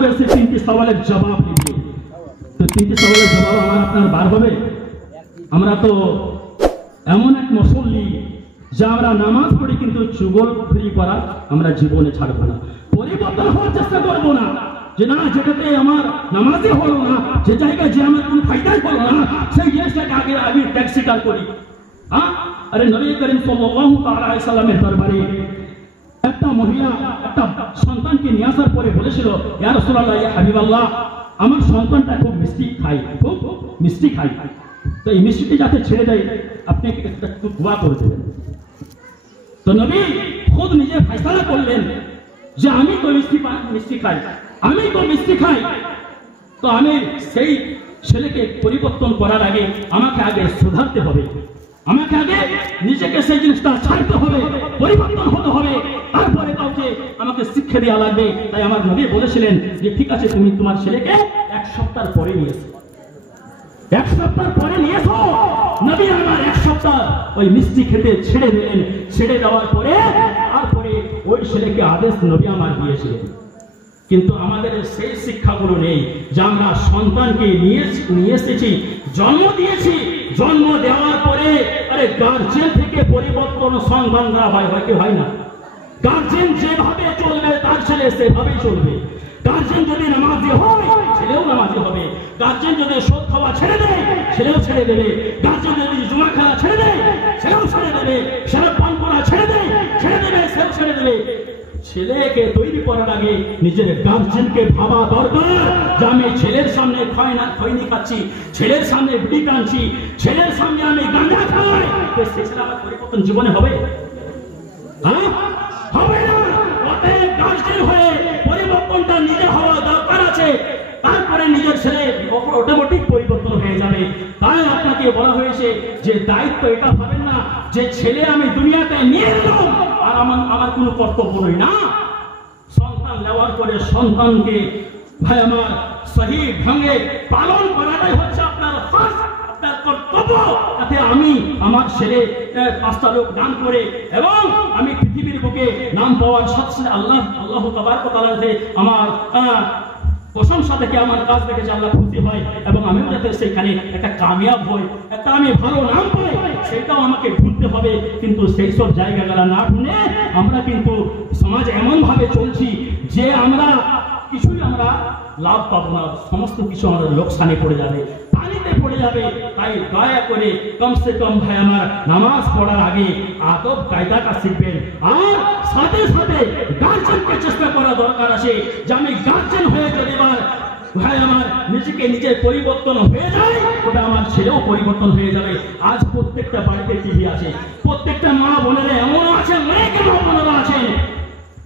করবে সে তিনটি সওয়ালের জবাব দিবে। তো তিনটি সওয়ালের জবাব আমার আপনার বার হবে? আমরা তো এমন এক মুসল্লি যে আমরা নামাজ পড়ি কিন্তু চুগলখড়ি করা আমরা জীবনে ছাড়বো না, পরিবর্তন হওয়ার চেষ্টা করবো না, যে না যেটাতে আমার নামাজই হলো না, যে জায়গায় যে আমার কোনো ফায়দাই হলো না, সেই জিনিসটাকে আগে আমি ত্যাগ স্বীকার করি। হ্যাঁ, আরে নবী করিম সাল্লাল্লাহু তাআলা আলাইহি সাল্লামের দরবারে একটা মহিলা একটা সন্তানকে নিয়ে আসার পরে বলেছিল, ইয়া রাসূলুল্লাহ, ইয়া হাবিবাল্লাহ, আমার সন্তানটা খুব মিষ্টি খায়, খুব মিষ্টি খায়, তো এই মিষ্টিটি যাতে ছেড়ে দেয় আপনি একটু দোয়া করে দেবেন। তো নবী খুদ নিজে ফয়সালা করলেন যে আমি তো মিষ্টি খাই, আমি তো মিষ্টি খাই, তো আমি সেই ছেলেকে পরিবর্তন করার আগে আমাকে আগে সুধারতে হবে, আমাকে আগে নিজেকে সেই জিনিসটা ছাড়তে হবে, পরিবর্তন হতে হবে, তারপরে কাউকে আমাকে শিক্ষা দেওয়া লাগবে। তাই আমার নবী বলেছিলেন যে ঠিক আছে, তুমি তোমার ছেলেকে 1 সপ্তাহ পরে নিয়ে এসো, 1 সপ্তাহ পরে নিয়ে এসো। নবী আমার 1 সপ্তাহ ওই মিষ্টি খেতে ছেড়ে দিলেন। ছেড়ে দেওয়ার পরে তারপরে ওই ছেলেকে আদেশ নবী আমার দিয়েছিলেন। কিন্তু আমাদের সেই শিক্ষাগুলো নেই যে আমরা সন্তানকে নিয়ে এসেছি, জন্ম দিয়েছি, জন্ম দেওয়ার পরে আরে গার্জেন থেকে পরিবর্তন সন্তান করা হয় কি হয় না? গার্জেন যেভাবে চলবে তার ছেলে সেভাবেই চলবে। গার্জেন যদি নামাজি হয় ছেলেও নামাজি হবে, গার্জেন যদি সুদ খাওয়া ছেড়ে দেয় ছেলেও ছেড়ে দেবে, গার্জেন যদি জুয়া খেলা ছেড়ে দেয় ছেলেও ছেড়ে দেবে, শরাব পান করা ছেড়ে দেয় ছেড়ে দেবে, সেও ছেড়ে দেবে। ছেলেকে তৈরি করার আগে নিজের গার্জেনকে ভাবা দরকার যে আমি ছেলের সামনে খৈনি খাচ্ছি, ছেলের সামনে বিড়ি টানছি, ছেলের সামনে আমি গাঁজা খাই, তো সে ছেলে আমার পরিবর্তন জীবনে হবে? হ্যাঁ, হবে না। অতএব গার্জেন হয়ে পরিবর্তনটা নিজে হওয়া দরকার আছে, তারপরে নিজের ছেলে অটোমেটিক পরিবর্তন হয়ে যাবে। তাই আপনাকে বলা হয়েছে যে দায়িত্ব এটা ভাবেন না যে ছেলে আমি দুনিয়াতে নিয়ে এলাম আর আমার কোনো কর্তব্য নয়, না। সন্তান নেওয়ার পরে সন্তানকে ভাই আমার সহি ঢঙ্গে পালন করাটাই হচ্ছে আপনার আপনার কর্তব্য, যাতে আমি আমার ছেলে 5টা লোক দান করে এবং আমি পৃথিবীর বুকে নাম পাওয়ার সাথে সাথে আল্লাহ তাবারক ওয়া তাআলা আমার প্রশংসা থেকে আমার কাজ দেখে যে আল্লাহ খুশি হয় এবং আমি যাতে সেখানে একটা কামিয়াব হই, একটা আমি ভালো নাম পাই, সেটাও আমাকে ঢুঁড়তে হবে। কিন্তু সেই সব জায়গাগুলো না ঢুঁড়ে আমরা কিন্তু সমাজ এমন ভাবে চলছি যে আমরা কিছুই আমরা লাভ পাবো না, সমস্ত কিছু আমাদের লোকসানে পড়ে যাবে, পানিতে পড়ে যাবে। তাই দয়া করে কমসে কম ভাই আমার নামাজ পড়ার আগে আদব কায়দাটা শিখবেন। আর সাথে সাথে গার্জেনকে চেষ্টা করা দরকার আছে যে আমি গার্জেন হয়ে যদি ভাই আমার নিজেকে নিজের পরিবর্তন হয়ে যায় তবে আমার ছেলেও পরিবর্তন হয়ে যাবে। আজ প্রত্যেকটা বাড়িতে টিভি আছে, প্রত্যেকটা মা বোনেরা এমন আছে, অনেক মা বোনেরা আছেন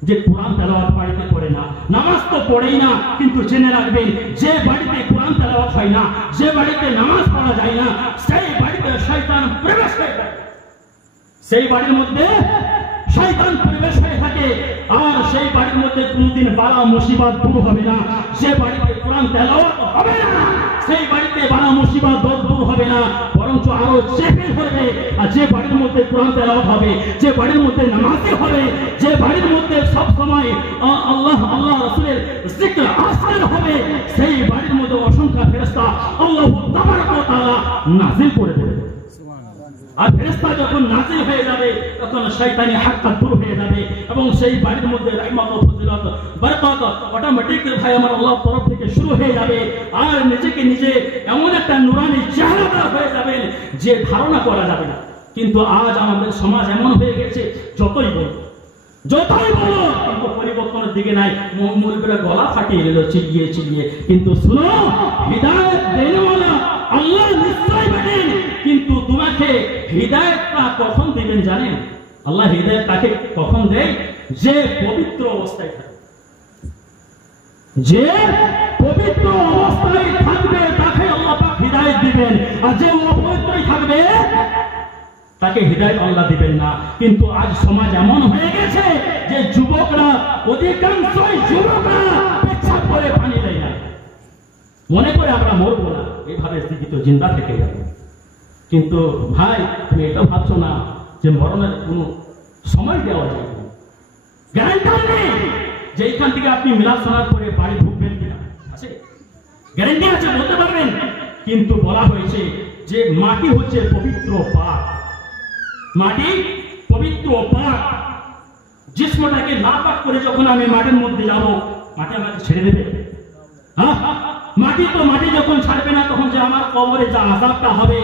যে কোরআন তেলাওয়াত বাড়িতে পড়ে না, নামাজ তো পড়েই না। কিন্তু জেনে রাখবেন, যে বাড়িতে কোরআন তেলাওয়াত হয় না, যে বাড়িতে নামাজ পড়া যায় না, সেই বাড়িতে শয়তান প্রবেশ হয়ে যায়, সেই বাড়ির মধ্যে শয়তান প্রবেশ হয়ে থাকে। আর সেই বাড়ির মধ্যে কোনদিন বালা মুসিবত দূর হবে না। যে বাড়িতে কোরআন তেলাওয়াত হবে না সেই বাড়িতে বালা মুসিবত দূর হবে না, বরঞ্চ আরো চেপে ধরবে। আর যে বাড়ির মধ্যে কোরআন তেলাওয়াত হবে, যে বাড়ির মধ্যে নামাজ হবে, যে বাড়ির মধ্যে সব সময় আল্লাহ রাসূলের জিকির আসর হবে, সেই বাড়ির মধ্যে অসংখ্য ফেরেশতা আল্লাহ তাবারক ওয়া তাআলা নাযিল করে দেবে। আর ফেরেশতা যখন নাযিল হয়ে যাবে তখন শয়তানি হাক্কা দূর হয়ে যাবে এবং সেই বাড়ির মধ্যে রহমত ও ফজিলত বরকত অটোমেটিক ভাই আমার আল্লাহর তরফ থেকে শুরু হয়ে যাবে। আর নিজেকে নিজে এমন একটা নূরানি চেহারা হয়ে যাবেন যে ধারণা করা যাবে না। কিন্তু আজ আমাদের সমাজ এমন হয়ে গেছে, যতই বলো কিন্তু পরিবর্তনের দিকে নাই। মুরব্বিরা গলা ফাটিয়ে দিল চিল্লিয়ে। কিন্তু শুনো, হিদায়াত দেনওয়ালা আল্লাহ নিশ্চয় বলেন, কিন্তু তোমাকে হিদায়াতটা কখন দিবেন জানেন? আল্লাহ হিদায়াত তাকে কখন দেয়? যে পবিত্র অবস্থায় থাকে, যে পবিত্র অবস্থায় থাকবে তাকে আল্লাহ পাক হিদায়াত দিবেন। আর যে অপবিত্রই থাকবে তাকে হিদায়াত আল্লাহ দিবেন না। কিন্তু আজ সমাজ এমন হয়ে গেছে যে যুবকরা, অধিকাংশই যুবকরা পেচ্ছাপ করে পানি দেয় না, মনে করে আমরা মরবো না, এইভাবে জীবিত জিন্দা থেকে যাবে। কিন্তু ভাই তুমি এটা ভাবছো না যে মরণের কোনো সময় দেওয়া যায়, গ্যারান্টি নেই যে এইখান থেকে আপনি মিলাদ শোনার পরে বাড়ি ঢুকবেন কিনা। আছে? গ্যারান্টি আছে বলতে পারবেন? কিন্তু বলা হয়েছে যে মাটি হচ্ছে পবিত্র পাক, মাটি পবিত্র পাক। জিসমটাকে নাপাক করে যখন আমি মাটির মধ্যে যাব, মাটি আমাকে ছেড়ে দেবে? হ্যাঁ, মাটি তো মাটি যখন ছাড়বে না, তখন যে আমার কবরে যা আযাবটা হবে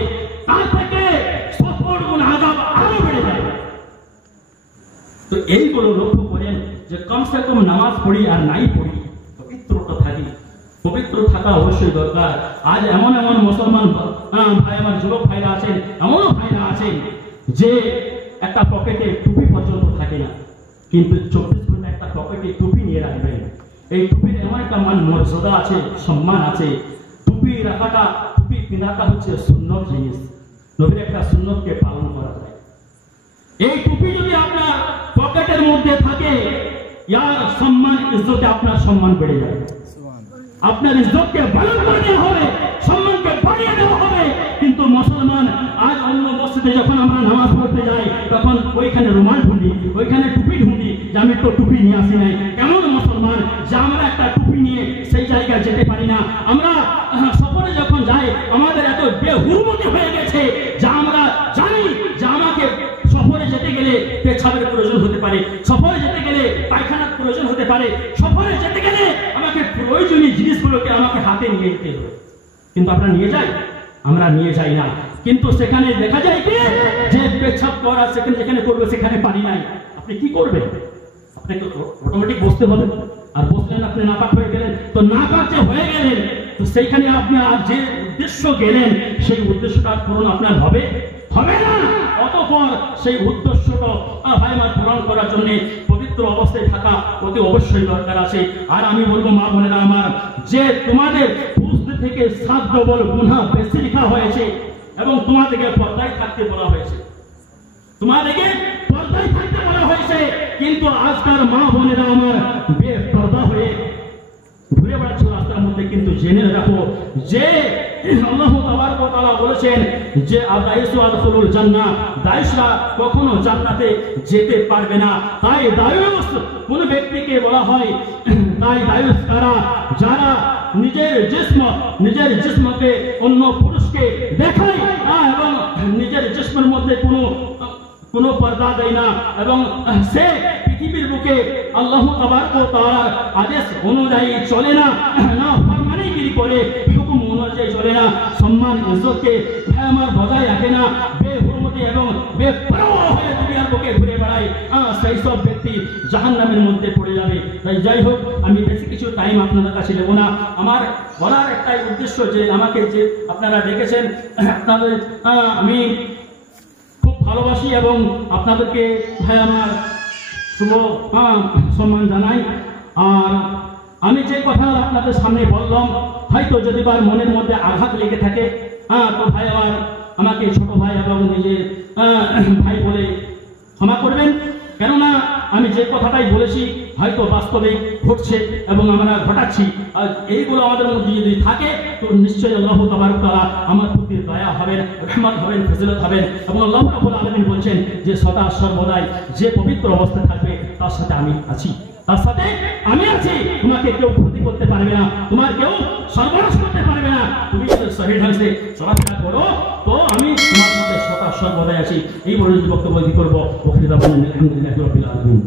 তার থেকে ৭০ গুণ আযাব আরো বেড়ে যাবে। তো এইগুলো লক্ষ্য করেন যে কমসে কম নামাজ পড়ি আর নাই পড়ি, পবিত্রতা থাকি। পবিত্র থাকা অবশ্যই দরকার। আজ এমন এমন মুসলমান ভাই আমার যুবক ভাইরা আছেন, এমনও ভাইরা আছেন যে একটা পকেটে টুপি পর্যন্ত থাকে না, কিন্তু ২৪ ঘন্টা একটা পকেটে টুপি নিয়ে রাখবেন। এই টুপির এমন একটা মান মর্যাদা আছে, সম্মান আছে। টুপি রাখাটা, টুপি কেনাটা হচ্ছে সুন্নত জিনিস, নবীর একটা সুন্নতকে পালন করা যায়। এই টুপি যদি আপনার পকেটের মধ্যে থাকে, ইয়ার সম্মান ইজ্জতে আপনার সম্মান বেড়ে যাবে। আপনার ইজ্জতকে বাড়ানো করে দেওয়া হবে, সম্মানকে বাড়িয়ে দেওয়া হবে। কিন্তু মুসলমান আজ অন্য মসজিদে যখন আমরা নামাজ পড়তে যাই, তখন ওইখানে রুমাল ঢুঁড়ি, ওইখানে টুপি ঢুঁড়ি, যে আমি তো টুপি নিয়ে আসি নাই। কেমন মুসলমান যে আমরা একটা টুপি নিয়ে সেই জায়গায় যেতে পারি না? আমরা সফরে যখন যাই, আমাদের এত বেহুরমতি হয়ে গেছে যে আমরা জানি যে আমাকে সফরে যেতে গেলে পেছাবের প্রয়োজন হতে পারে, সফরে যেতে গেলে পায়খানার প্রয়োজন হতে পারে, সফরে যেতে গেলে আমাকে প্রয়োজনীয় জিনিসগুলোকে আমাকে হাতে নিয়ে যেতে হবে। কিন্তু আমরা নিয়ে যাই? আমরা নিয়ে যাই না। কিন্তু সেখানে দেখা যায় কি যে পেছাব করা সেখানে যেখানে করবে সেখানে পানি নাই। আপনি কি করবেন? আপনাকে অটোমেটিক বসতে হবে, আর বসলেন আপনি নাপাক হয়ে গেলেন। তো নাপাক যে হয়ে গেলেন, তো সেইখানে আপনি আর যে উদ্দেশ্য গেলেন সেই উদ্দেশ্যটা পূরণ আপনার হবে হবে না। অতঃপর সেই উদ্দেশ্যটা ভাই আমার পূরণ করার জন্য পবিত্র অবস্থায় থাকা অতি অবশ্যই দরকার আছে। আর আমি বলবো মা বোনেরা আমার, যে তোমাদের পুরুষদের থেকে ৭ ডবল গুনাহ বেশি লেখা হয়েছে এবং তোমাদেরকে পর্দায় থাকতে বলা হয়েছে, তোমাদেরকে পর্দায় থাকতে বলা হয়েছে। কিন্তু আজকাল মা বোনেরা আমার বেপর্দা হয়ে ঘুরে বেড়াচ্ছে রাস্তার মধ্যে। কিন্তু জেনে রাখো যে আল্লাহ তাবারক ওয়া তাআলা বলেছেন যে দায়ুস আদখুলুল জান্নাহ, দায়ুসরা কখনো জান্নাতে যেতে পারবে না। তাই দায়ুস কোন ব্যক্তিকে বলা হয়? তাই দায়ুস কারা? যারা নিজের জিসমকে অন্য পুরুষকে দেখায় এবং নিজের জিসমের মধ্যে কোনো পর্দা দেয় না, এবং সে পৃথিবীর বুকে আল্লাহ তাবারক ওয়া তাআলার আদেশ অনুযায়ী চলে না, ফরমানিগিরি করে, হুকুম অনুযায়ী চলে না, সম্মান ইজ্জতকে আমার বজায় রাখে না, বেহুরমতি এবং বেপরোয়া হয়ে দুনিয়ার বুকে ঘুরে বেড়ায়, সেই সব ব্যক্তি জাহান্নামের মধ্যে পড়ে যাবে। তাই যাই হোক, আমি বেশি কিছু টাইম আপনাদের কাছে নেব না। আমার বলার একটাই উদ্দেশ্য যে আমাকে যে আপনারা ডেকেছেন, আপনাদের আমি খুব ভালোবাসি এবং আপনাদেরকে ভাই আমার শুভ সম্মান জানাই। আর আমি যে কথা আপনাদের সামনে বললাম, হয়তো যদি বার মনের মধ্যে আঘাত লেগে থাকে, তো ভাই আমার আমাকে ছোট ভাই এবং নিজের ভাই বলে ক্ষমা করবেন। কেননা আমি যে কথাটাই বলেছি হয়তো বাস্তবে ঘটছে এবং আমরা ঘটাচ্ছি। আর এইগুলো আমাদের মধ্যে যদি থাকে, তো নিশ্চয়ই আল্লাহ তাবারক ওয়া তাআলা আমার প্রতি দয়া হবেন, রহমত হবেন, ফজিলত হবেন। এবং আল্লাহ রাব্বুল আলামিন বলছেন যে সদা সর্বদাই যে পবিত্র অবস্থায় থাকবে তার সাথে আমি আছি, তার সাথে আমি আছি। তোমাকে কেউ ক্ষতি করতে পারবে না, তোমার কেউ সর্বনাশ করতে পারবে না। তুমি যদি সহি ঢংসে চলাফেরা করো, তো আমি তোমার সাথে সদা সর্বদাই আছি। এই বলে বক্তব্য করবো। আলহামদুলিল্লাহি রাব্বিল আলামিন।